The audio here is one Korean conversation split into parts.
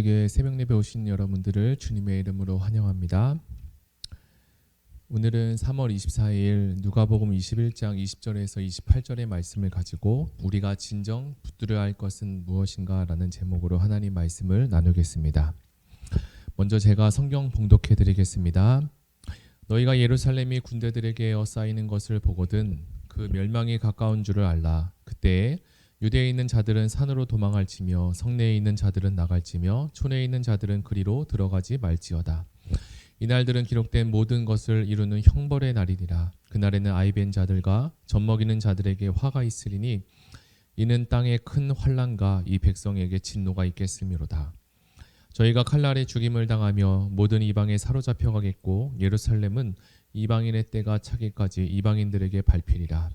우리 교회 새벽예배 오신 여러분들을 주님의 이름으로 환영합니다. 오늘은 3월 24일 누가복음 21장 20절에서 28절의 말씀을 가지고 우리가 진정 붙들어야 할 것은 무엇인가 라는 제목으로 하나님 말씀을 나누겠습니다. 먼저 제가 성경 봉독해 드리겠습니다. 너희가 예루살렘이 군대들에게 에워싸이는 것을 보거든 그 멸망이 가까운 줄을 알라. 그때에 유대에 있는 자들은 산으로 도망할지며 성내에 있는 자들은 나갈지며 촌에 있는 자들은 그리로 들어가지 말지어다. 이날들은 기록된 모든 것을 이루는 형벌의 날이니라. 그날에는 아이벤 자들과 젖먹이는 자들에게 화가 있으리니 이는 땅에 큰 환난과 이 백성에게 진노가 있겠음이로다. 저희가 칼날에 죽임을 당하며 모든 이방에 사로잡혀가겠고 예루살렘은 이방인의 때가 차기까지 이방인들에게 밟히리라.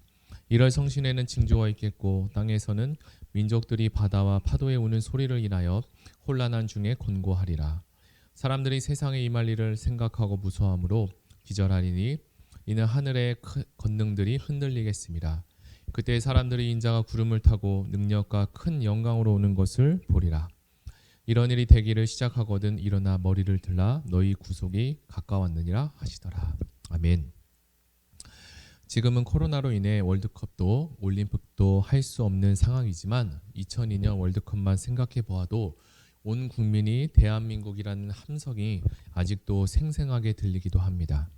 이럴 성신에는 징조가 있겠고 땅에서는 민족들이 바다와 파도에 우는 소리를 인하여 혼란한 중에 곤고하리라. 사람들이 세상에 임할 일을 생각하고 무서워하므로 기절하리니 이는 하늘의 권능들이 흔들리겠습니다. 그때 사람들이 인자가 구름을 타고 능력과 큰 영광으로 오는 것을 보리라. 이런 일이 되기를 시작하거든 일어나 머리를 들라 너희 구속이 가까웠느니라 하시더라. 아멘. 지금은 코로나로 인해 월드컵도 올림픽도 할 수 없는 상황이지만 2002년 월드컵만 생각해 보아도 온 국민이 대한민국이라는 함성이 아직도 생생하게 들리기도 합니다.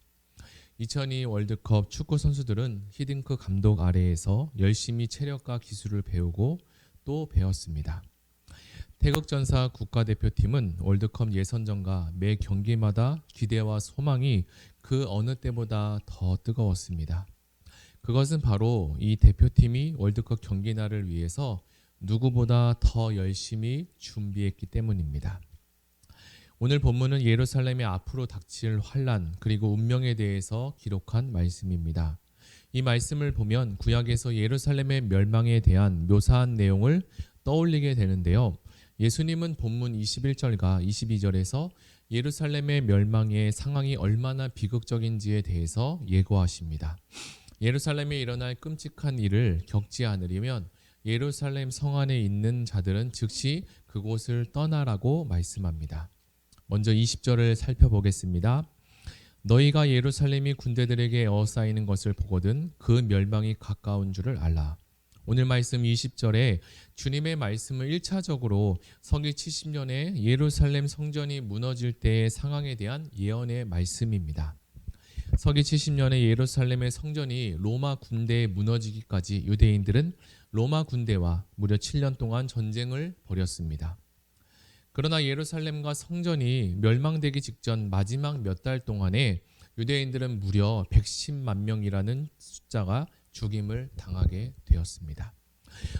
2002 월드컵 축구 선수들은 히딩크 감독 아래에서 열심히 체력과 기술을 배우고 또 배웠습니다. 태극전사 국가대표팀은 월드컵 예선전과 매 경기마다 기대와 소망이 그 어느 때보다 더 뜨거웠습니다. 그것은 바로 이 대표팀이 월드컵 경기날을 위해서 누구보다 더 열심히 준비했기 때문입니다. 오늘 본문은 예루살렘의 앞으로 닥칠 환난 그리고 운명에 대해서 기록한 말씀입니다. 이 말씀을 보면 구약에서 예루살렘의 멸망에 대한 묘사한 내용을 떠올리게 되는데요. 예수님은 본문 21절과 22절에서 예루살렘의 멸망의 상황이 얼마나 비극적인지에 대해서 예고하십니다. 예루살렘에 일어날 끔찍한 일을 겪지 않으려면 예루살렘 성 안에 있는 자들은 즉시 그곳을 떠나라고 말씀합니다. 먼저 20절을 살펴보겠습니다. 너희가 예루살렘이 군대들에게 에워싸이는 것을 보거든 그 멸망이 가까운 줄을 알라. 오늘 말씀 20절에 주님의 말씀을 1차적으로 서기 70년에 예루살렘 성전이 무너질 때의 상황에 대한 예언의 말씀입니다. 서기 70년에 예루살렘의 성전이 로마 군대에 무너지기까지 유대인들은 로마 군대와 무려 7년 동안 전쟁을 벌였습니다. 그러나 예루살렘과 성전이 멸망되기 직전 마지막 몇 달 동안에 유대인들은 무려 110만 명이라는 숫자가 죽임을 당하게 되었습니다.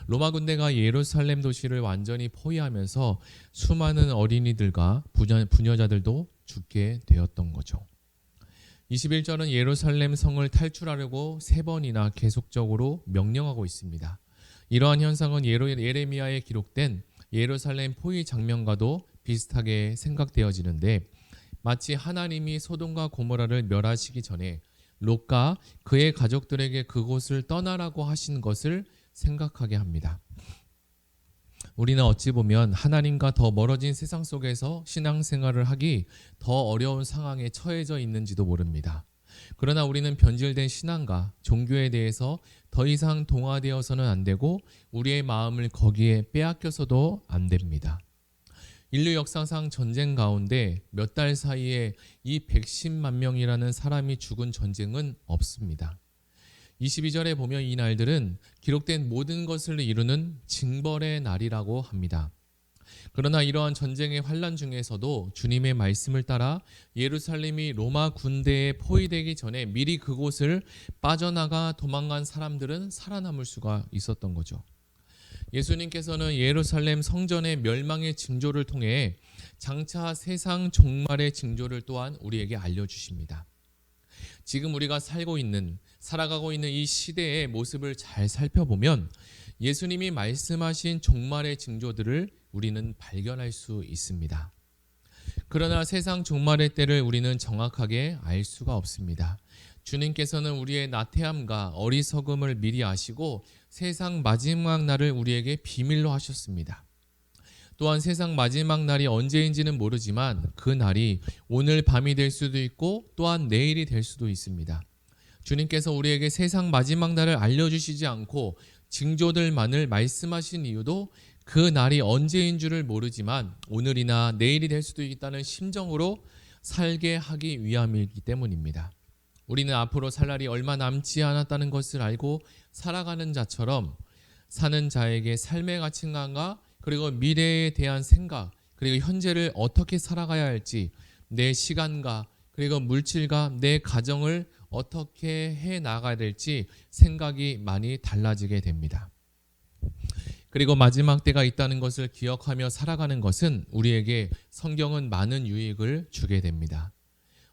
로마 군대가 예루살렘 도시를 완전히 포위하면서 수많은 어린이들과 부녀자들도 죽게 되었던 거죠. 21절은 예루살렘 성을 탈출하려고 3번이나 계속적으로 명령하고 있습니다. 이러한 현상은 예레미야에 기록된 예루살렘 포위 장면과도 비슷하게 생각되어지는데 마치 하나님이 소돔과 고모라를 멸하시기 전에 롯과 그의 가족들에게 그곳을 떠나라고 하신 것을 생각하게 합니다. 우리는 어찌 보면 하나님과 더 멀어진 세상 속에서 신앙생활을 하기 더 어려운 상황에 처해져 있는지도 모릅니다. 그러나 우리는 변질된 신앙과 종교에 대해서 더 이상 동화되어서는 안 되고 우리의 마음을 거기에 빼앗겨서도 안 됩니다. 인류 역사상 전쟁 가운데 몇 달 사이에 이 110만 명이라는 사람이 죽은 전쟁은 없습니다. 22절에 보면 이 날들은 기록된 모든 것을 이루는 징벌의 날이라고 합니다. 그러나 이러한 전쟁의 환난 중에서도 주님의 말씀을 따라 예루살렘이 로마 군대에 포위되기 전에 미리 그곳을 빠져나가 도망간 사람들은 살아남을 수가 있었던 거죠. 예수님께서는 예루살렘 성전의 멸망의 징조를 통해 장차 세상 종말의 징조를 또한 우리에게 알려주십니다. 지금 우리가 살아가고 있는 이 시대의 모습을 잘 살펴보면 예수님이 말씀하신 종말의 징조들을 우리는 발견할 수 있습니다. 그러나 세상 종말의 때를 우리는 정확하게 알 수가 없습니다. 주님께서는 우리의 나태함과 어리석음을 미리 아시고 세상 마지막 날을 우리에게 비밀로 하셨습니다. 또한 세상 마지막 날이 언제인지는 모르지만 그 날이 오늘 밤이 될 수도 있고 또한 내일이 될 수도 있습니다. 주님께서 우리에게 세상 마지막 날을 알려주시지 않고 징조들만을 말씀하신 이유도 그 날이 언제인 줄을 모르지만 오늘이나 내일이 될 수도 있다는 심정으로 살게 하기 위함이기 때문입니다. 우리는 앞으로 살 날이 얼마 남지 않았다는 것을 알고 살아가는 자처럼 사는 자에게 삶의 가치관과 그리고 미래에 대한 생각 그리고 현재를 어떻게 살아가야 할지 내 시간과 그리고 물질과 내 가정을 어떻게 해 나가야 될지 생각이 많이 달라지게 됩니다. 그리고 마지막 때가 있다는 것을 기억하며 살아가는 것은 우리에게 성경은 많은 유익을 주게 됩니다.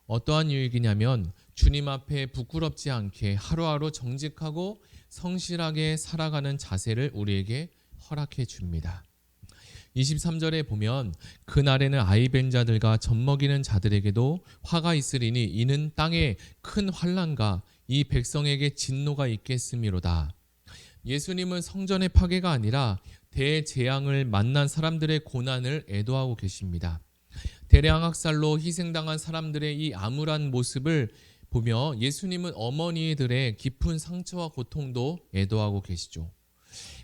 어떠한 유익이냐면 주님 앞에 부끄럽지 않게 하루하루 정직하고 성실하게 살아가는 자세를 우리에게 허락해 줍니다. 23절에 보면 그날에는 아이벤 자들과 젖먹이는 자들에게도 화가 있으리니 이는 땅에 큰 환난과 이 백성에게 진노가 있겠음이로다. 예수님은 성전의 파괴가 아니라 대재앙을 만난 사람들의 고난을 애도하고 계십니다. 대량 학살로 희생당한 사람들의 이 암울한 모습을 보며 예수님은 어머니들의 깊은 상처와 고통도 애도하고 계시죠.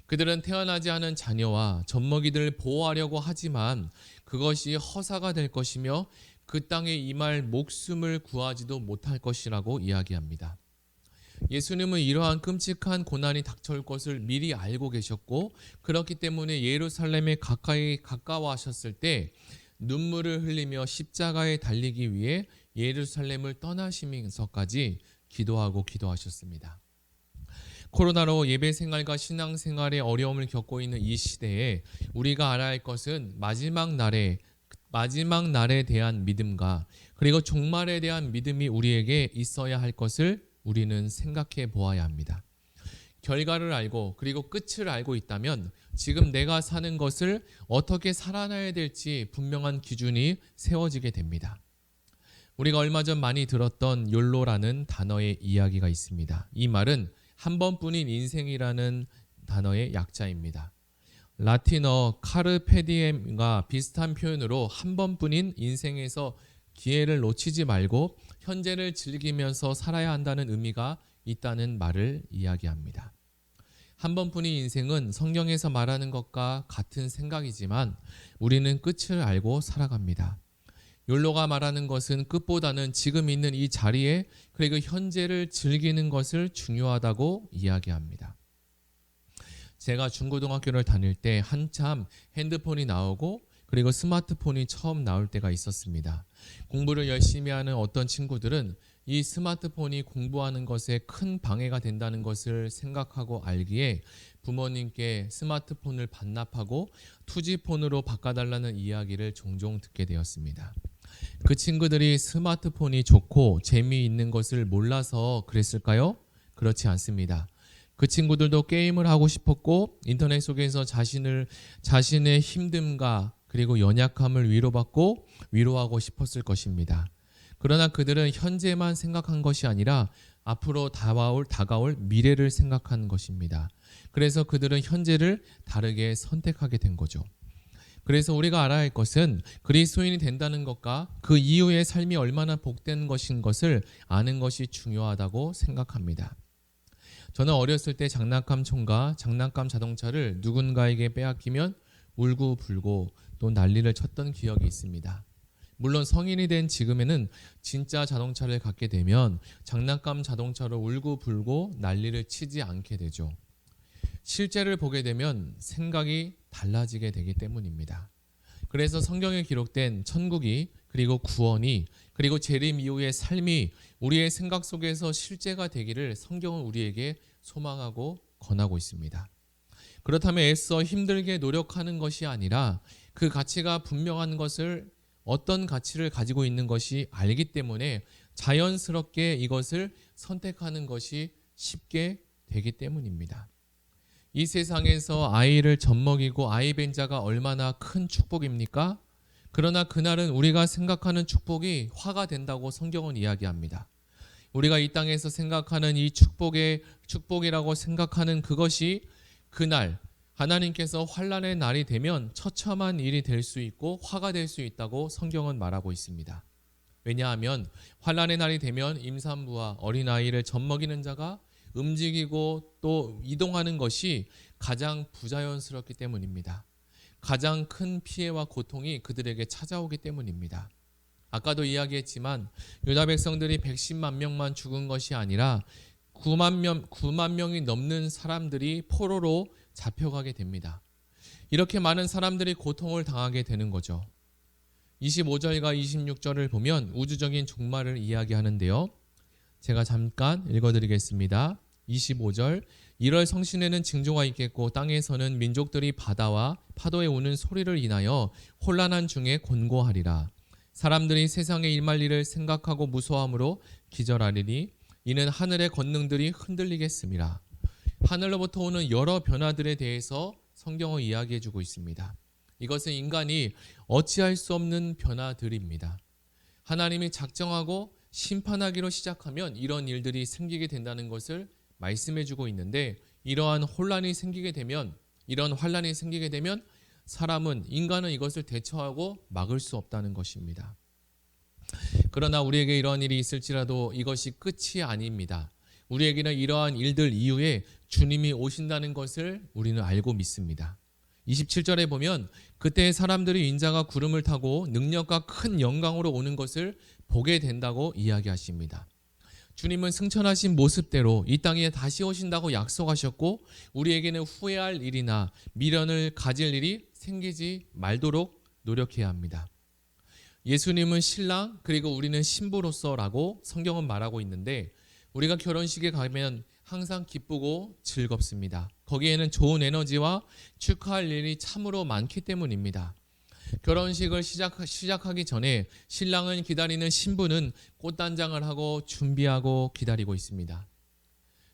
그들은 태어나지 않은 자녀와 젖먹이들을 보호하려고 하지만 그것이 허사가 될 것이며 그 땅에 임할 목숨을 구하지도 못할 것이라고 이야기합니다. 예수님은 이러한 끔찍한 고난이 닥쳐올 것을 미리 알고 계셨고 그렇기 때문에 예루살렘에 가까워하셨을 때 눈물을 흘리며 십자가에 달리기 위해 예루살렘을 떠나시면서까지 기도하셨습니다. 코로나로 예배 생활과 신앙 생활에 어려움을 겪고 있는 이 시대에 우리가 알아야 할 것은 마지막 날에 대한 믿음과 그리고 종말에 대한 믿음이 우리에게 있어야 할 것을 우리는 생각해 보아야 합니다. 결과를 알고 그리고 끝을 알고 있다면 지금 내가 사는 것을 어떻게 살아나야 될지 분명한 기준이 세워지게 됩니다. 우리가 얼마 전 많이 들었던 욜로라는 단어의 이야기가 있습니다. 이 말은 한 번뿐인 인생이라는 단어의 약자입니다. 라틴어 카르페디엠과 비슷한 표현으로 한 번뿐인 인생에서 기회를 놓치지 말고 현재를 즐기면서 살아야 한다는 의미가 있다는 말을 이야기합니다. 한 번뿐인 인생은 성경에서 말하는 것과 같은 생각이지만 우리는 끝을 알고 살아갑니다. 욜로가 말하는 것은 끝보다는 지금 있는 이 자리에 그리고 현재를 즐기는 것을 중요하다고 이야기합니다. 제가 중고등학교를 다닐 때 한참 핸드폰이 나오고 그리고 스마트폰이 처음 나올 때가 있었습니다. 공부를 열심히 하는 어떤 친구들은 이 스마트폰이 공부하는 것에 큰 방해가 된다는 것을 생각하고 알기에 부모님께 스마트폰을 반납하고 투지폰으로 바꿔달라는 이야기를 종종 듣게 되었습니다. 그 친구들이 스마트폰이 좋고 재미있는 것을 몰라서 그랬을까요? 그렇지 않습니다. 그 친구들도 게임을 하고 싶었고 인터넷 속에서 자신의 힘듦과 그리고 연약함을 위로받고 위로하고 싶었을 것입니다. 그러나 그들은 현재만 생각한 것이 아니라 앞으로 다가올 미래를 생각한 것입니다. 그래서 그들은 현재를 다르게 선택하게 된 거죠. 그래서 우리가 알아야 할 것은 그리스도인이 된다는 것과 그 이후의 삶이 얼마나 복된 것인 것을 아는 것이 중요하다고 생각합니다. 저는 어렸을 때 장난감 총과 장난감 자동차를 누군가에게 빼앗기면 울고불고 또 난리를 쳤던 기억이 있습니다. 물론 성인이 된 지금에는 진짜 자동차를 갖게 되면 장난감 자동차로 울고불고 난리를 치지 않게 되죠. 실제를 보게 되면 생각이 달라지게 되기 때문입니다. 그래서 성경에 기록된 천국이 그리고 구원이 그리고 재림 이후의 삶이 우리의 생각 속에서 실제가 되기를 성경은 우리에게 소망하고 권하고 있습니다. 그렇다면 애써 힘들게 노력하는 것이 아니라 그 가치가 분명한 것을 어떤 가치를 가지고 있는 것이 알기 때문에 자연스럽게 이것을 선택하는 것이 쉽게 되기 때문입니다. 이 세상에서 아이를 젖먹이고 아이 뵌 자가 얼마나 큰 축복입니까? 그러나 그날은 우리가 생각하는 축복이 화가 된다고 성경은 이야기합니다. 우리가 이 땅에서 생각하는 이 축복이라고 생각하는 그것이 그날 하나님께서 환난의 날이 되면 처참한 일이 될 수 있고 화가 될 수 있다고 성경은 말하고 있습니다. 왜냐하면 환난의 날이 되면 임산부와 어린아이를 젖먹이는 자가 움직이고 또 이동하는 것이 가장 부자연스럽기 때문입니다. 가장 큰 피해와 고통이 그들에게 찾아오기 때문입니다. 아까도 이야기했지만 유다 백성들이 110만 명만 죽은 것이 아니라 9만 명이 넘는 사람들이 포로로 잡혀가게 됩니다. 이렇게 많은 사람들이 고통을 당하게 되는 거죠. 25절과 26절을 보면 우주적인 종말을 이야기하는데요. 제가 잠깐 읽어드리겠습니다. 25절, 1월 성신에는 징조가 있겠고 땅에서는 민족들이 바다와 파도에 우는 소리를 인하여 혼란한 중에 곤고하리라. 사람들이 세상의 일말 일을 생각하고 무서워함으로 기절하리니 이는 하늘의 권능들이 흔들리겠습니다. 하늘로부터 오는 여러 변화들에 대해서 성경은 이야기해주고 있습니다. 이것은 인간이 어찌할 수 없는 변화들입니다. 하나님이 작정하고 심판하기로 시작하면 이런 일들이 생기게 된다는 것을 말씀해주고 있는데, 이러한 혼란이 생기게 되면, 이런 환란이 생기게 되면 인간은 이것을 대처하고 막을 수 없다는 것입니다. 그러나 우리에게 이러한 일이 있을지라도 이것이 끝이 아닙니다. 우리에게는 이러한 일들 이후에 주님이 오신다는 것을 우리는 알고 믿습니다. 27절에 보면 그때 사람들이 인자가 구름을 타고 능력과 큰 영광으로 오는 것을 보게 된다고 이야기하십니다. 주님은 승천하신 모습대로 이 땅에 다시 오신다고 약속하셨고, 우리에게는 후회할 일이나 미련을 가질 일이 생기지 말도록 노력해야 합니다. 예수님은 신랑, 그리고 우리는 신부로서라고 성경은 말하고 있는데, 우리가 결혼식에 가면 항상 기쁘고 즐겁습니다. 거기에는 좋은 에너지와 축하할 일이 참으로 많기 때문입니다. 결혼식을 시작하기 전에 신랑은 기다리는 신부는 꽃단장을 하고 준비하고 기다리고 있습니다.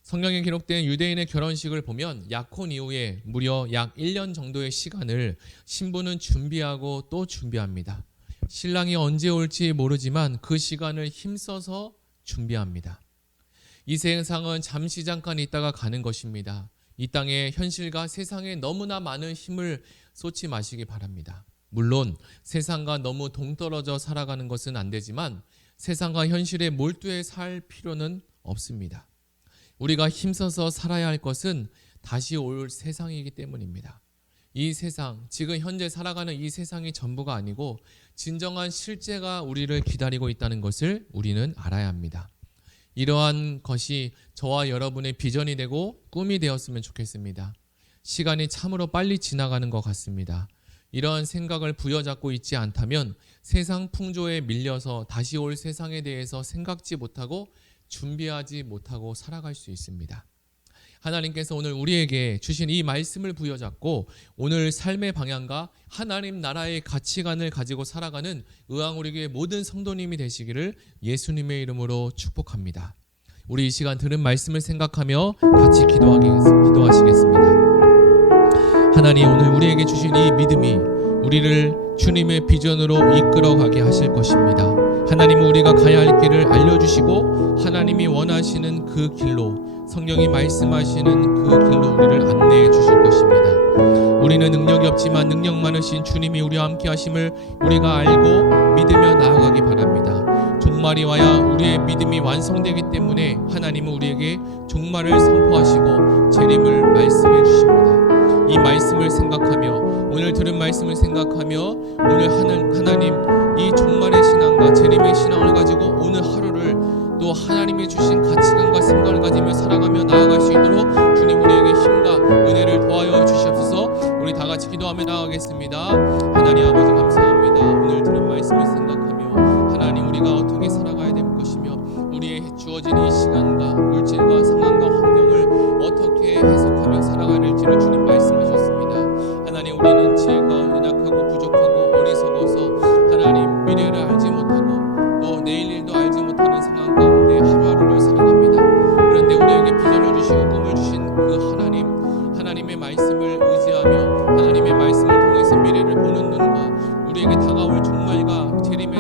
성경에 기록된 유대인의 결혼식을 보면 약혼 이후에 무려 약 1년 정도의 시간을 신부는 준비하고 또 준비합니다. 신랑이 언제 올지 모르지만 그 시간을 힘써서 준비합니다. 이 세상은 잠깐 있다가 가는 것입니다. 이 땅의 현실과 세상에 너무나 많은 힘을 쏟지 마시기 바랍니다. 물론 세상과 너무 동떨어져 살아가는 것은 안 되지만 세상과 현실에 몰두해 살 필요는 없습니다. 우리가 힘써서 살아야 할 것은 다시 올 세상이기 때문입니다. 이 세상, 지금 현재 살아가는 이 세상이 전부가 아니고 진정한 실제가 우리를 기다리고 있다는 것을 우리는 알아야 합니다. 이러한 것이 저와 여러분의 비전이 되고 꿈이 되었으면 좋겠습니다. 시간이 참으로 빨리 지나가는 것 같습니다. 이러한 생각을 부여잡고 있지 않다면 세상 풍조에 밀려서 다시 올 세상에 대해서 생각지 못하고 준비하지 못하고 살아갈 수 있습니다. 하나님께서 오늘 우리에게 주신 이 말씀을 부여잡고 오늘 삶의 방향과 하나님 나라의 가치관을 가지고 살아가는 의왕우리교회 모든 성도님이 되시기를 예수님의 이름으로 축복합니다. 우리 이 시간 들은 말씀을 생각하며 같이 기도하시겠습니다. 하나님, 오늘 우리에게 주신 이 믿음이 우리를 주님의 비전으로 이끌어가게 하실 것입니다. 하나님은 우리가 가야 할 길을 알려주시고 하나님이 원하시는 그 길로, 성경이 말씀하시는 그 길로 우리를 안내해 주실 것입니다. 우리는 능력이 없지만 능력 많으신 주님이 우리와 함께 하심을 우리가 알고 믿으며 나아가기 바랍니다. 종말이 와야 우리의 믿음이 완성되기 때문에 하나님은 우리에게 종말을 선포하시고 재림을 말씀해 주십니다. 이 말씀을 생각하며, 오늘 들은 말씀을 생각하며 오늘 하나님 이 종말의 신앙과 재림의 신앙을 가지고 오늘 하루를 또 하나님이 주신 가치관과 생각을 가지며 살아가며 나아갈 수 있도록 주님 우리에게 힘과 은혜를 도와여 주시옵소서. 우리 다 같이 기도하며 나아가겠습니다. 하나님 아버지 감사합니다. 오늘 들은 말씀을 생각하며 하나님 우리가 어떻게 살아가야 될 것이며 우리의 주어진 이 시간과 물질과 상황과 환경을 어떻게 해석하며 살아가야 될지를 주님 말씀하셨습니다. 하나님 우리는 지혜가 연약하고 부족하고 어리석어서 하나님 미래를 알지 못하고 또 내일 일도 알지 못하는 상황 가운데 하루하루를 살아갑니다. 그런데 우리에게 비전을 주시고 꿈을 주신 그 하나님의 말씀을 의지하며 하나님의 말씀을 통해서 미래를 보는 눈과 우리에게 다가올 종말과 재림의